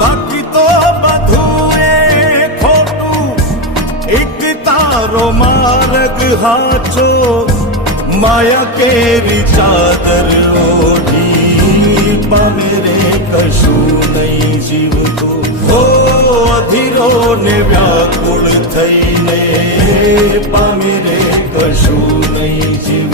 બાકી તો બધું એ ખોટું, એક તારો માર્ગ હાચો, માયા કેરી ચાદર ઓઢી પામે રે કશું નહીં જીવતું. હો અધીરો ને વ્યાકુળ થઈને પામે રે કશું નહીં જીવ.